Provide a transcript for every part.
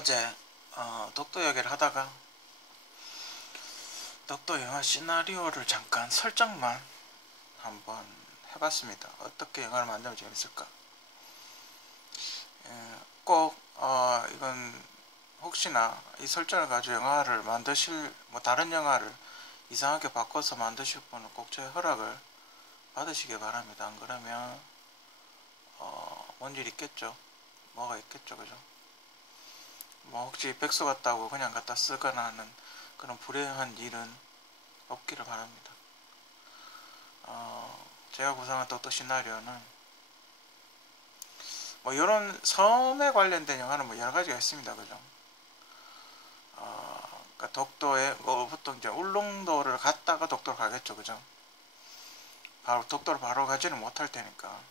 어제 독도 이야기를 하다가 독도 영화 시나리오를 잠깐 설정만 한번 해봤습니다. 어떻게 영화를 만들면 재밌을까? 꼭 이건 혹시나 이 설정을 가지고 영화를 만드실 다른 영화를 이상하게 바꿔서 만드실 분은 꼭 제 허락을 받으시기 바랍니다. 안 그러면 뭔 일 있겠죠? 뭐가 있겠죠, 그죠? 뭐 혹시 백수 같다고 그냥 갖다 쓰거나 하는 그런 불행한 일은 없기를 바랍니다. 제가 구상한 독도 시나리오는 뭐 이런 섬에 관련된 영화는 뭐 여러 가지가 있습니다, 그죠? 그러니까 독도에 보통 이제 울릉도를 갔다가 독도를 가겠죠, 그죠? 바로 독도를 바로 가지는 못할 테니까 그죠?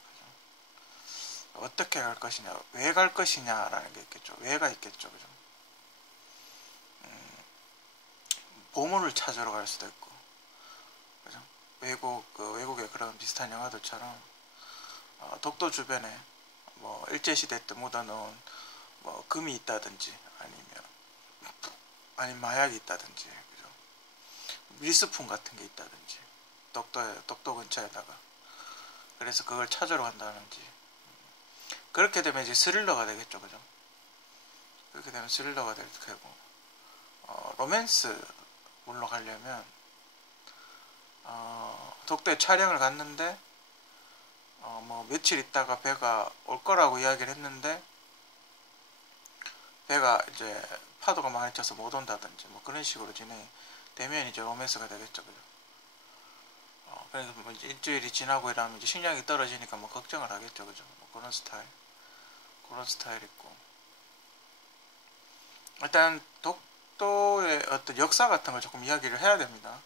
어떻게 갈 것이냐, 왜 갈 것이냐라는 게 있겠죠. 왜가 있겠죠, 그죠? 보물을 찾으러 갈 수도 있고, 그죠? 외국의 그런 비슷한 영화들처럼 독도 주변에 뭐 일제시대 때 묻어놓은 뭐 금이 있다든지 아니면 마약이 있다든지, 그죠? 밀수품 같은 게 있다든지 독도 근처에다가 그래서 그걸 찾으러 간다든지, 그렇게 되면 이제 스릴러가 되겠죠, 그죠? 그렇게 되면 스릴러가 될 테고, 로맨스물로 가려면 독도에 촬영을 갔는데 뭐 며칠 있다가 배가 올 거라고 이야기를 했는데 배가 이제 파도가 많이 쳐서 못 온다든지 뭐 그런 식으로 진행되면 이제 로맨스가 되겠죠, 그죠? 그러니까 뭐 이제 일주일이 지나고 이러면 이제 식량이 떨어지니까 뭐 걱정을 하겠죠, 그죠? 뭐 그런 스타일 있고, 일단 독도의 어떤 역사 같은 걸 조금 이야기를 해야 됩니다.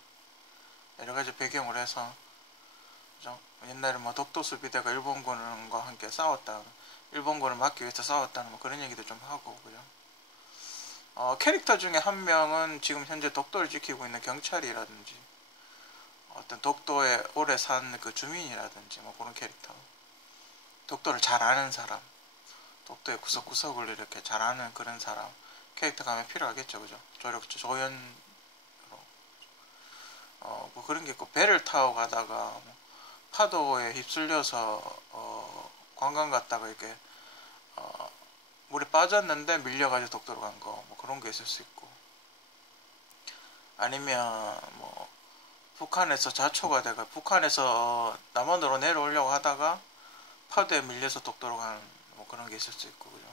여러 가지 배경을 해서, 그죠? 옛날에 뭐 독도 수비대가 일본군과 함께 싸웠다, 일본군을 막기 위해서 싸웠다는 뭐 그런 얘기도 좀 하고, 그죠? 캐릭터 중에 한 명은 지금 현재 독도를 지키고 있는 경찰이라든지 어떤 독도에 오래 산 그 주민이라든지 뭐 그런 캐릭터, 독도를 잘 아는 사람, 독도의 구석구석을 이렇게 잘 아는 그런 사람 캐릭터가 하면 필요하겠죠, 그죠? 조연으로 뭐 그런 게 있고, 배를 타고 가다가 뭐 파도에 휩쓸려서 관광 갔다가 이렇게 물에 빠졌는데 밀려가지고 독도로 간 거, 뭐 그런 게 있을 수 있고, 아니면 뭐 북한에서 자초가 돼가 북한에서 남한으로 내려오려고 하다가 파도에 밀려서 독도로 가는 뭐 그런 게 있을 수 있고, 그죠?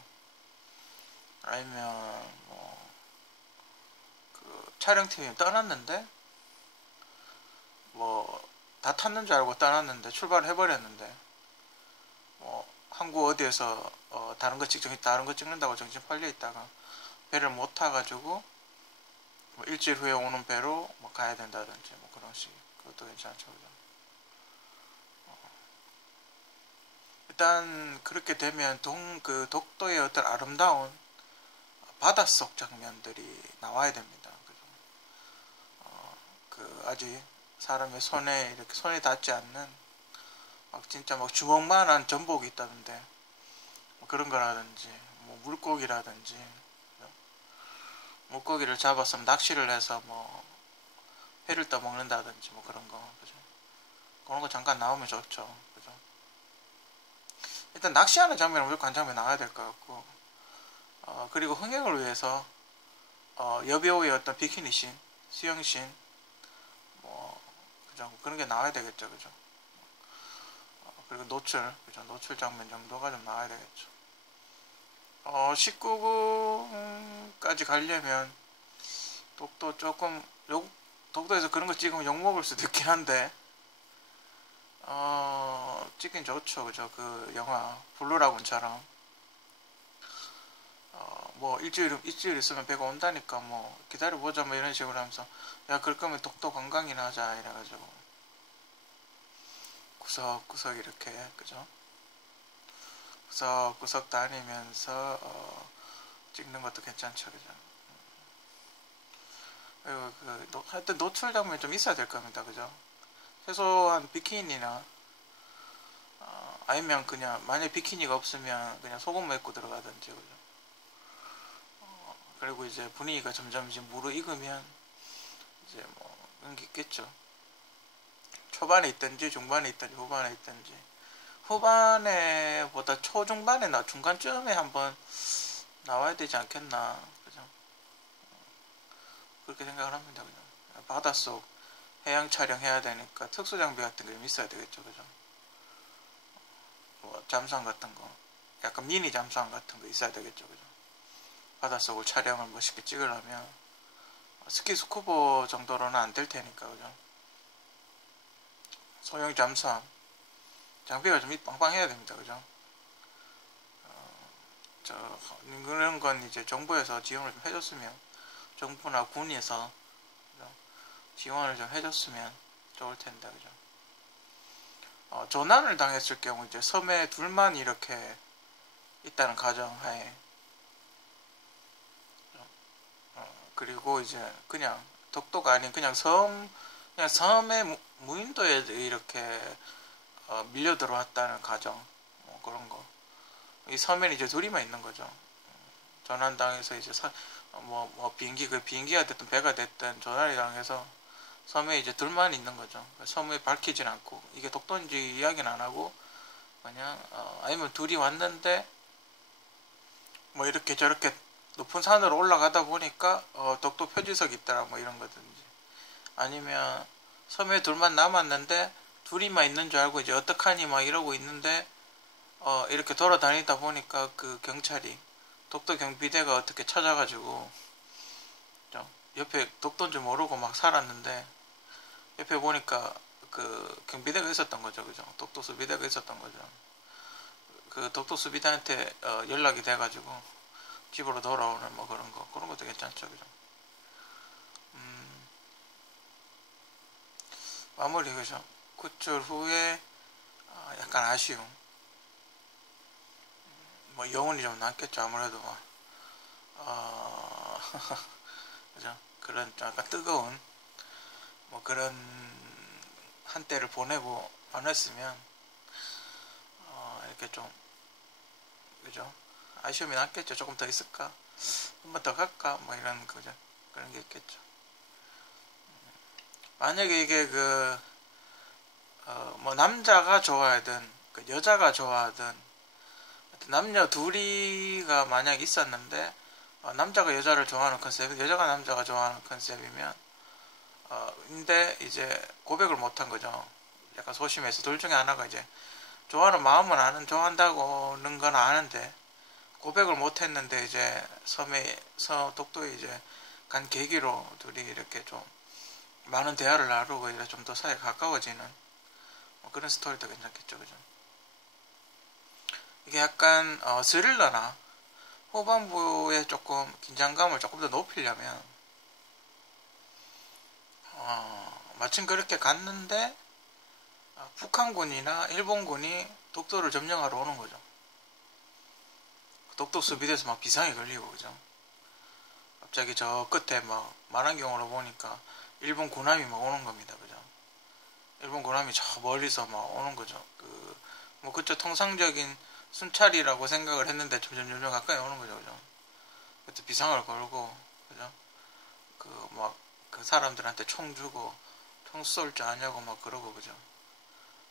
아니면 뭐 그 촬영팀이 떠났는데 뭐 다 탔는 줄 알고 떠났는데 출발을 해버렸는데 뭐 항구 어디에서 다른 거 찍는다고 정신 팔려 있다가 배를 못 타가지고 뭐 일주일 후에 오는 배로 뭐 가야 된다든지 뭐 그런 식, 그것도 괜찮죠, 그죠? 일단 그렇게 되면 그 독도의 어떤 아름다운 바닷속 장면들이 나와야 됩니다, 그죠? 그 아직 사람의 손에 이렇게 손이 닿지 않는 막 진짜 막 주먹만한 전복이 있다던데 뭐 그런 거라든지, 뭐 물고기라든지, 물고기를 잡았으면 낚시를 해서 뭐 회를 떠먹는다든지 뭐 그런 거, 그죠? 그런 거 잠깐 나오면 좋죠, 그죠? 일단 낚시하는 장면은 무조건 한 장면 나와야 될 것 같고, 그리고 흥행을 위해서 여배우의 어떤 비키니씬, 수영씬, 뭐 그죠? 그런 게 나와야 되겠죠, 그죠? 그리고 그죠? 노출 장면 정도가 좀 나와야 되겠죠. 19금까지 가려면 독도 조금 독도에서 그런 거 찍으면 욕 먹을 수도 있긴 한데 찍긴 좋죠, 그죠? 그 영화 블루라군처럼 뭐 일주일 있으면 배가 온다니까 뭐 기다려보자 뭐 이런 식으로 하면서, 야 그럴 거면 독도 관광이나 하자 이래가지고 구석구석 이렇게, 그죠? 구석구석 다니면서 찍는 것도 괜찮죠, 그죠? 그리고 하여튼 노출 장면이 좀 있어야 될 겁니다, 그죠? 최소한 비키니나 아니면 그냥 만약 비키니가 없으면 그냥 속옷만 입고 들어가든지, 그죠? 그리고 이제 분위기가 점점 이제 무르익으면 이제 뭐 그런 게 있겠죠. 초반에 있든지 중반에 있든지 후반에 있든지, 후반에보다 초중반에나 중간쯤에 한번 나와야 되지 않겠나, 그죠? 그렇게 생각을 합니다. 그죠? 바닷속 해양 촬영해야 되니까 특수장비 같은 게 좀 있어야 되겠죠, 그죠? 뭐 잠수함 같은 거, 약간 미니 잠수함 같은 거 있어야 되겠죠, 그죠? 바닷속을 촬영을 멋있게 찍으려면 스키스쿠버 정도로는 안 될 테니까, 그죠? 소형 잠수함 장비가 좀 빵빵해야 됩니다, 그죠? 그런 건 이제 정부에서 지원을 좀 해줬으면, 정부나 군에서 지원을 좀 해줬으면 좋을 텐데, 그죠? 조난을 당했을 경우 이제 섬에 둘만 이렇게 있다는 가정하에, 그리고 이제 그냥 독도가 아닌 그냥 그냥 섬의 무인도에 이렇게 밀려 들어왔다는 가정, 뭐 그런 거. 이 섬에는 이제 둘이만 있는 거죠. 조난당해서 이제 비행기가 됐든 배가 됐든 조난이 당해서 섬에 이제 둘만 있는 거죠. 섬에 밝히진 않고, 이게 독도인지 이야기는 안 하고, 그냥 아니면 둘이 왔는데 뭐 이렇게 저렇게 높은 산으로 올라가다 보니까 독도 표지석이 있더라, 뭐 이런 거든지, 아니면 섬에 둘만 남았는데 둘이만 있는 줄 알고 이제 어떡하니 막 이러고 있는데 이렇게 돌아다니다 보니까 그 경찰이, 독도 경비대가 어떻게 찾아가지고 옆에 독도인 줄 모르고 막 살았는데 옆에 보니까 그 경비대가 있었던 거죠, 그죠? 독도 수비대가 있었던 거죠. 그 독도 수비대한테 연락이 돼가지고 집으로 돌아오는 뭐 그런 것도 괜찮죠, 그죠? 마무리, 그죠? 구출 후에 약간 아쉬움, 뭐 여운이 좀 남겠죠, 아무래도. 뭐 그죠? 그런 좀 약간 뜨거운 뭐 그런 한때를 보내고 안 했으면 이렇게 좀, 그죠? 아쉬움이 남겠죠. 조금 더 있을까? 한 번 더 갈까? 뭐 이런, 그죠? 그런 게 있겠죠. 만약에 이게 뭐 남자가 좋아하든 여자가 좋아하든 남녀 둘이가 만약 있었는데 남자가 여자를 좋아하는 컨셉, 여자가 남자가 좋아하는 컨셉이면 근데 이제 고백을 못한 거죠. 약간 소심해서 둘 중에 하나가 이제 좋아하는 마음은 좋아한다고는 건 아는데 고백을 못했는데 이제 독도에 이제 간 계기로 둘이 이렇게 좀 많은 대화를 나누고 이래 좀 더 사이에 가까워지는 뭐 그런 스토리도 괜찮겠죠, 그죠? 이게 약간 스릴러나 후반부에 조금 긴장감을 조금 더 높이려면 마침 그렇게 갔는데 북한군이나 일본군이 독도를 점령하러 오는 거죠. 독도 수비대에서 막 비상이 걸리고, 그죠? 갑자기 저 끝에 막 만안경으로 보니까 일본 군함이 막 오는 겁니다, 그죠? 일본 군함이 저 멀리서 막 오는 거죠. 뭐 그쪽 통상적인 순찰이라고 생각을 했는데 점점 가까이 오는 거죠, 그죠? 그때 비상을 걸고, 그죠? 그 사람들한테 총 주고 총 쏠 줄 아냐고 막 그러고, 그죠?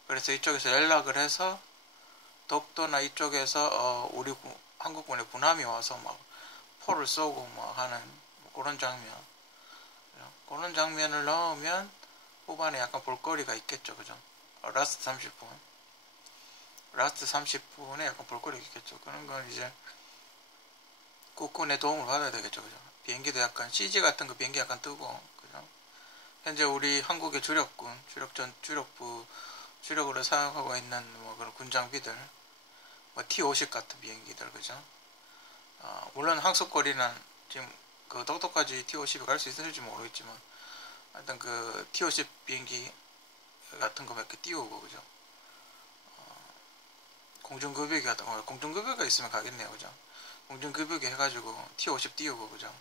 그래서 이쪽에서 연락을 해서 독도나 이쪽에서 우리 한국군의 군함이 와서 막 포를 쏘고 막 하는 뭐 그런 장면, 그런 장면을 넣으면 후반에 약간 볼거리가 있겠죠, 그죠? 라스트 30분에 약간 볼거리가 있겠죠. 그런 건 이제 국군의 도움을 받아야 되겠죠, 그죠? 비행기도 약간 CG 같은 거 비행기 약간 뜨고, 그죠? 현재 우리 한국의 주력으로 사용하고 있는 뭐 그런 군 장비들, 뭐 T-50 같은 비행기들, 그죠? 물론 항속거리는 지금 그 독도까지 T-50이 갈 수 있을지 모르겠지만 하여튼 그 T-50 비행기 같은 거 몇 개 띄우고, 그죠? 공중급유기 같은 거, 공중급유기가 있으면 가겠네요, 그죠? 공중급유기 해가지고 T-50 띄우고, 그죠?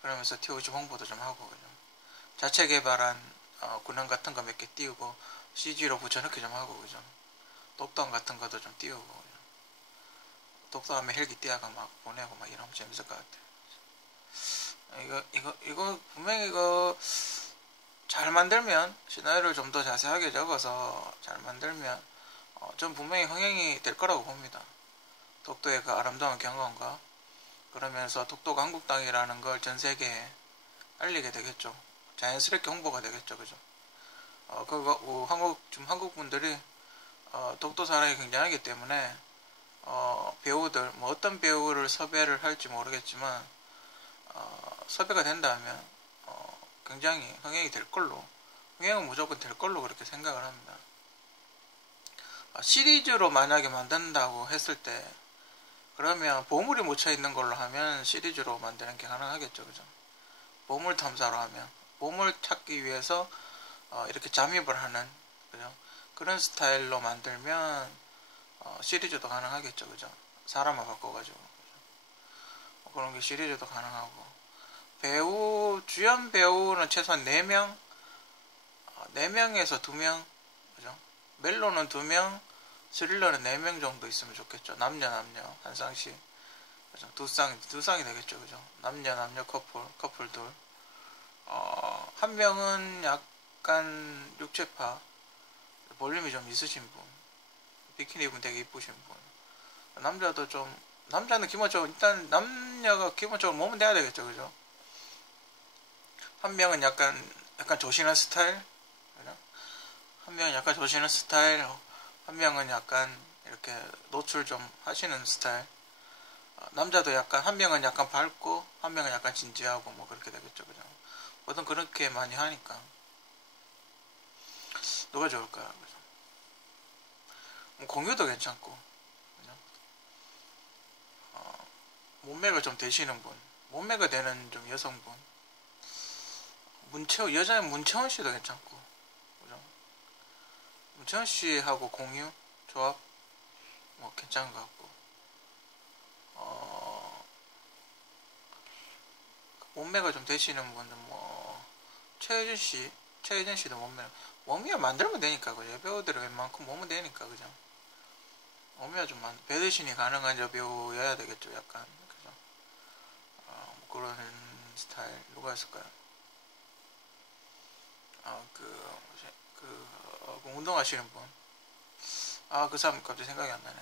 그러면서 T-50 홍보도 좀 하고, 그죠? 자체 개발한 군함 같은 거 몇 개 띄우고 CG로 붙여넣기 좀 하고, 그죠? 독도함 같은 것도 좀 띄우고, 그죠? 독도함에 헬기 띄어가 막 보내고 막 이러면 재밌을 것 같아요. 이거 분명히 이거 잘 만들면 시나리오를 좀 더 자세하게 적어서 잘 만들면 전 분명히 흥행이 될 거라고 봅니다. 독도의 그 아름다운 경험과 그러면서 독도가 한국 땅이라는 걸 전 세계에 알리게 되겠죠. 자연스럽게 홍보가 되겠죠, 그죠? 한국 분들이 독도 사랑이 굉장하기 때문에 배우들 뭐 어떤 배우를 섭외를 할지 모르겠지만 섭외가 된다면 굉장히 흥행이 될 걸로 흥행은 무조건 될 걸로 그렇게 생각을 합니다. 시리즈로 만약에 만든다고 했을 때 그러면 보물이 묻혀 있는 걸로 하면 시리즈로 만드는 게 가능하겠죠, 그죠? 보물 탐사로 하면 보물 찾기 위해서 이렇게 잠입을 하는 그죠? 그런 스타일로 만들면 시리즈도 가능하겠죠, 그죠? 사람을 바꿔가지고 그런 게 시리즈도 가능하고 주연 배우는 최소한 4명 4명에서 2명 그죠? 멜로는 2명 스릴러는 4명 정도 있으면 좋겠죠. 남녀 한 쌍씩 그죠? 두 쌍이 되겠죠, 그죠? 남녀 커플 둘 한 명은 약간 육체파 볼륨이 좀 있으신 분 비키니 입으면 되게 이쁘신 분 남자는 기본적으로 일단 남녀가 기본적으로 몸은 돼야 되겠죠, 그죠? 한 명은 약간 조신한 스타일 그죠? 한 명은 약간 조신한 스타일 한 명은 약간 이렇게 노출 좀 하시는 스타일 남자도 약간 한 명은 약간 밝고 한 명은 약간 진지하고 뭐 그렇게 되겠죠, 그죠? 보통 그렇게 많이 하니까 누가 좋을까요, 그죠? 공유도 괜찮고 그죠? 몸매가 좀 되시는 분 몸매가 되는 좀 여성분 여자는 문채원 씨도 괜찮고 그죠? 문채원 씨하고 공유 조합 뭐 괜찮은 것 같고 몸매가 좀 되시는 분은 뭐 최혜진 씨도 몸매 만들면 되니까 그죠? 여배우들은 웬만큼 몸은 되니까 그죠? 몸매가 좀 배드신이 가능한 여배우여야 되겠죠, 약간 그죠? 뭐 그런 스타일 누가 있을까요? 그 운동하시는 분. 그 사람 갑자기 생각이 안 나네.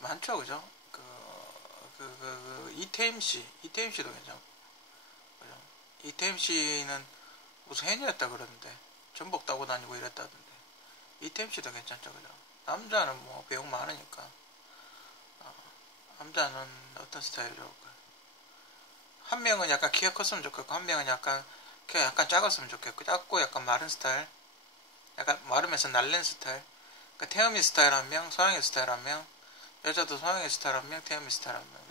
많죠, 그죠? 이태임 씨도 괜찮고, 그죠? 이태임 씨는 무슨 해녀였다 그러는데, 전복 따고 다니고 이랬다던데. 이태임 씨도 괜찮죠, 그죠? 남자는 뭐 배우 많으니까. 남자는 어떤 스타일 좋을까요? 한 명은 약간 키가 컸으면 좋겠고, 한 명은 약간 키가 약간 작았으면 좋겠고, 작고 약간 마른 스타일, 약간 마르면서 날랜 스타일. 그러니까 태음이 스타일 한 명, 서양의 스타일 한 명, 여자도 서양의 스타일 한 명, 태음이 스타일 한 명.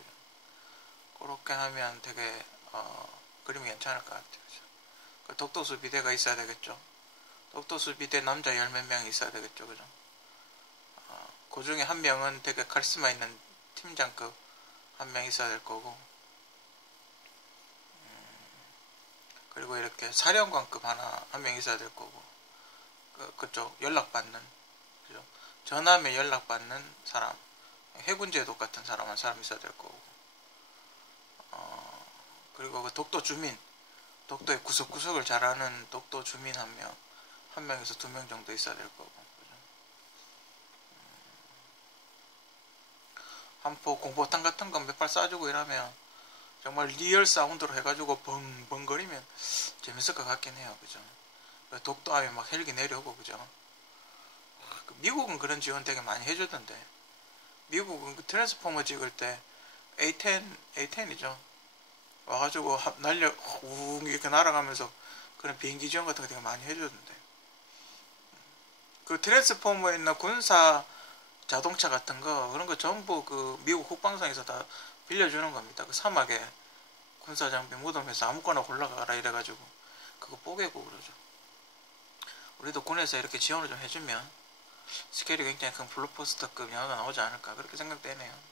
그렇게 하면 되게 그림이 괜찮을 것 같아요. 그 독도수 비대가 있어야 되겠죠. 독도수 비대 남자 10몇 명이 있어야 되겠죠, 그죠? 그 중에 한 명은 되게 카리스마 있는 팀장급 한 명 있어야 될 거고, 그리고 이렇게 사령관급 한 명 있어야 될 거고, 그쪽 연락받는, 그죠? 전함에 연락받는 사람, 해군제독 같은 사람 한 사람 있어야 될 거고, 그리고 그 독도 주민, 독도의 구석구석을 잘 아는 독도 주민 한 명에서 2명 정도 있어야 될 거고, 그죠? 한포 공포탄 같은 거 몇 발 쏴주고 이러면 정말 리얼 사운드로 해가지고 벙벙거리면 재밌을 것 같긴 해요, 그죠? 독도함에 막 헬기 내려오고, 그죠? 미국은 그런 지원 되게 많이 해주던데, 미국은 그 트랜스포머 찍을 때 A10이죠. 와가지고 이렇게 날아가면서 그런 비행기 지원 같은 거 되게 많이 해주던데, 그 트랜스포머에 있는 군사 자동차 같은 거 그런 거 전부 그 미국 국방성에서 다 빌려주는 겁니다. 그 사막에 군사장비 무덤에서 아무거나 골라가라 이래가지고 그거 뽀개고 그러죠. 우리도 군에서 이렇게 지원을 좀 해주면 스케일이 굉장히 큰 블록버스터급 영화가 나오지 않을까 그렇게 생각되네요.